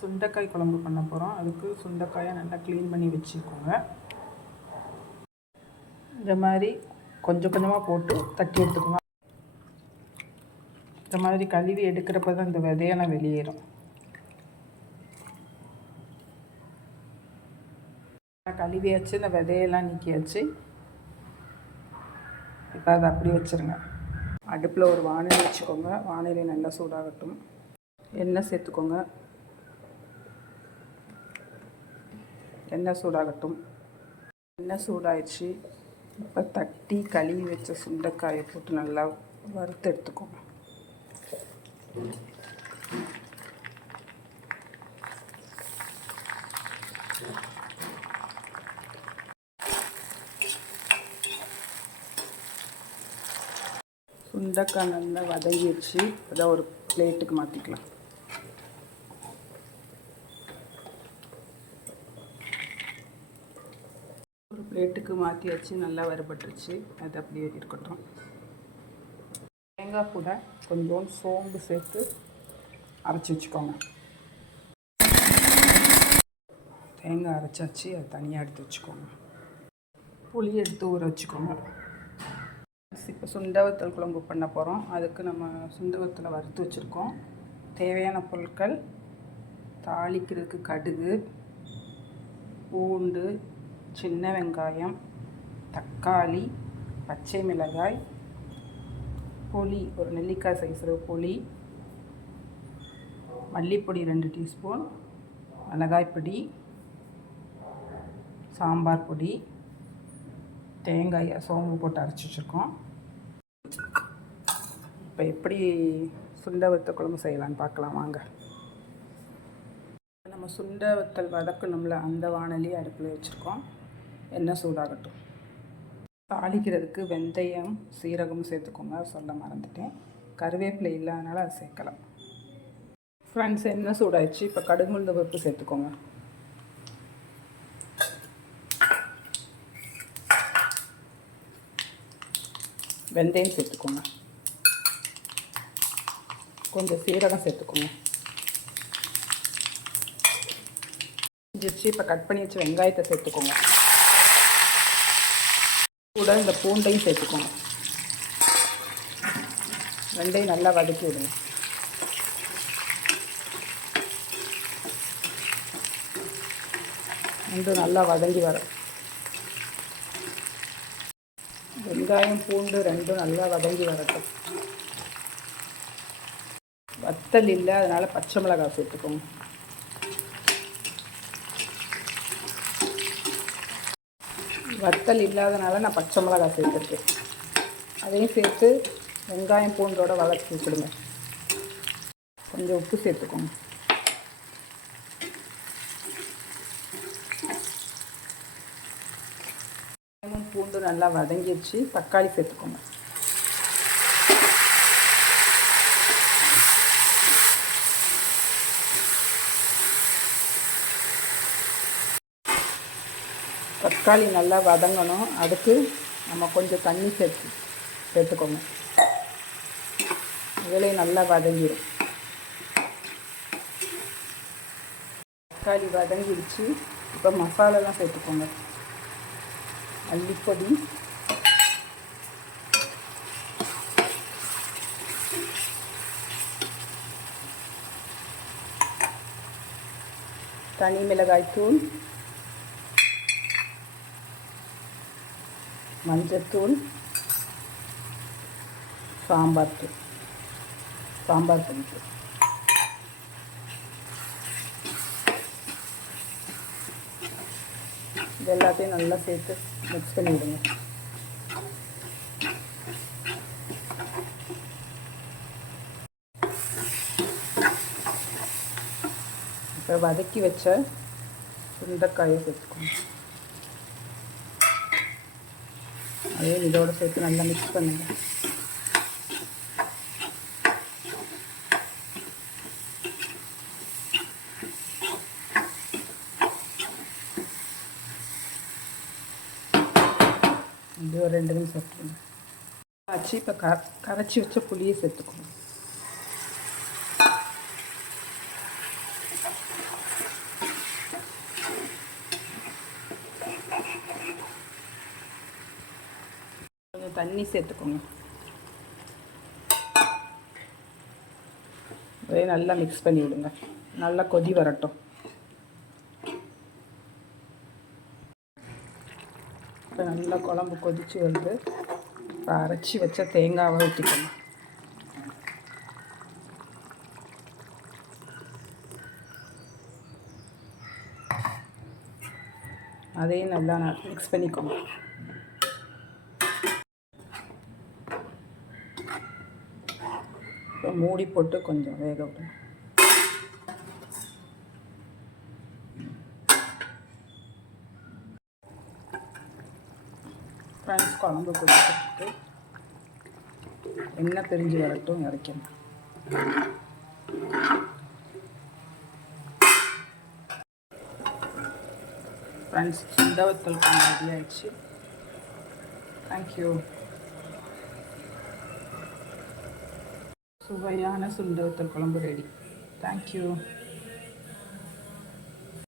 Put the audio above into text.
சுண்டைக்காய் குழம்பு பண்ண போகிறோம். அதுக்கு சுண்டைக்காயை நல்லா க்ளீன் பண்ணி வச்சுக்கோங்க. இந்த மாதிரி கொஞ்சம் கொஞ்சமாக போட்டு தட்டி எடுத்துக்கோங்க. இந்த மாதிரி கழுவி எடுக்கிறப்ப தான் இந்த விதையெல்லாம் வெளியேறும். கழுவியாச்சு, இந்த விதையெல்லாம் நீக்கியாச்சு. இப்போ அதை அப்படி வச்சுருங்க. அடுப்பில் ஒரு வானிலை வச்சுக்கோங்க. வானிலை நல்லா சூடாகட்டும். எண்ணெய் சேர்த்துக்கோங்க. எண்ணெய் சூடாகட்டும். எண்ணெய் சூடாயிடுச்சு. இப்போ தட்டி கழுவி வச்ச சுண்டைக்காயை போட்டு நல்லா வறுத்து எடுத்துக்கோங்க. சுண்டைக்காய் நல்லா வதங்கிடுச்சு. அதை ஒரு பிளேட்டுக்கு மாற்றிக்கலாம். ஒரு பிளேட்டுக்கு மாற்றி வச்சு நல்லா வறுபட்டுருச்சு. அது அப்படியே இருக்கட்டும். தேங்காய் கூட கொஞ்சோண்டு சோம்பு சேர்த்து அரைச்சி வச்சுக்கோங்க. தேங்காய் அரைச்சாச்சு, அதை தனியாக எடுத்து வச்சுக்கோங்க. புளி எடுத்து ஊற வச்சுக்கோங்க. இப்போ சுண்டவத்தல் குழம்பு பண்ண போகிறோம். அதுக்கு நம்ம சுண்டவத்தலை வறுத்து வச்சுருக்கோம். தேவையான பொருட்கள்: தாளிக்கிறதுக்கு கடுகு, பூண்டு, சின்ன வெங்காயம், தக்காளி, பச்சை மிளகாய், புளி ஒரு நெல்லிக்காய் சைஸில் புளி, மல்லிப்பொடி 2 டீஸ்பூன், மிளகாய்ப்பொடி, சாம்பார் பொடி, தேங்காயை சோம்பு போட்டு அரைச்சி வச்சுருக்கோம். இப்போ எப்படி சுண்டை வத்தல் குழம்பு செய்யலான்னு பார்க்கலாம் வாங்க. நம்ம சுண்டை வத்தல் வதக்கணும்ல, அந்த வாணலி அடுப்பில் வச்சுருக்கோம். எண்ணெய் சூடாகட்டும். தாளிக்கிறதுக்கு வெந்தயம், சீரகம் சேர்த்துக்கோங்க. சொல்ல மறந்துட்டேன். கருவேப்பிலை இல்லாதனால அதை சேர்க்கலாம். ஃப்ரெண்ட்ஸ், எண்ணெய் சூடாயிடுச்சு. இப்போ கடுகு உளுந்த பருப்பு சேர்த்துக்கோங்க. வெந்தயம் சேர்த்துக்கோங்க. கொஞ்சம் சீரகம் சேர்த்துக்கோங்க. இப்போ கட் பண்ணி வச்சு வெங்காயத்தை சேர்த்துக்கோங்க. கூட இந்த பூண்டையும் சேர்த்துக்கோங்க. ரெண்டையும் நல்லா வதக்கி விடுங்க. ரெண்டும் நல்லா வதங்கி வரும். வெங்காயம் பூண்டு ரெண்டும் நல்லா வதங்கி வரட்டும். வத்தல் இல்லை, அதனால் பச்சை மிளகாய் சேர்த்துக்கோங்க. வத்தல் இல்லாதனால நான் பச்சை மிளகாய் சேர்த்துருக்கேன். அதையும் சேர்த்து வெங்காயம் பூண்டோட வதக்கி வச்சுடுங்க. கொஞ்சம் உப்பு சேர்த்துக்கோங்க. பூண்டு நல்லா வதங்கிடுச்சு. தக்காளி சேர்த்துக்கோங்க. தக்காளி நல்லா வதங்கணும். அதுக்கு நம்ம கொஞ்சம் தண்ணி சேர்த்துக்கோங்க. இதில் நல்லா வதங்கிடும். தக்காளி வதங்கிடுச்சு. இப்போ மசாலாலாம் சேர்த்துக்கோங்க. மல்லிப்பொடி, தனி மிளகாய்த்தூள், மஞ்சத்தூள், சாம்பார் பொடி. இது எல்லாத்தையும் நல்லா சேர்த்து மிக்ஸ் பண்ணி விடுங்க. இப்போ வதக்கி வச்ச சுண்டைக்காயை சேர்த்துக்கோங்க. அதே இதோடு சேர்த்து நல்லா மிக்ஸ் பண்ணுங்கள். இது ஒரு 2 நிமிஷம் சேர்த்துக்கோங்க. ஆச்சு. இப்போ கரைச்சி வச்ச புளியை சேர்த்துக்கோங்க. கொஞ்சம் தண்ணி சேர்த்துக்கோங்க. அதே நல்லா மிக்ஸ் பண்ணி விடுங்க. நல்லா கொதி வரட்டும். இப்போ நல்லா குழம்பு கொதித்து வருது. இப்போ அரைச்சி வச்ச தேங்காவை ஊற்றிக்கணும். அதையும் நல்லா மிக்ஸ் பண்ணிக்கோங்க. இப்போ மூடி போட்டு கொஞ்சம் வேக விடுங்க. ஃப்ரெண்ட்ஸ், குழம்பு கொதிச்சுட்டு எண்ணெய் பிரிஞ்சு வரட்டும், இறக்கணும். ஃப்ரெண்ட்ஸ், சுண்டவத்தல் குழம்பு ரெடி ஆயிடுச்சு. தேங்க்யூ. சுவையான சுண்டவத்தல் குழம்பு ரெடி. தேங்க்யூ.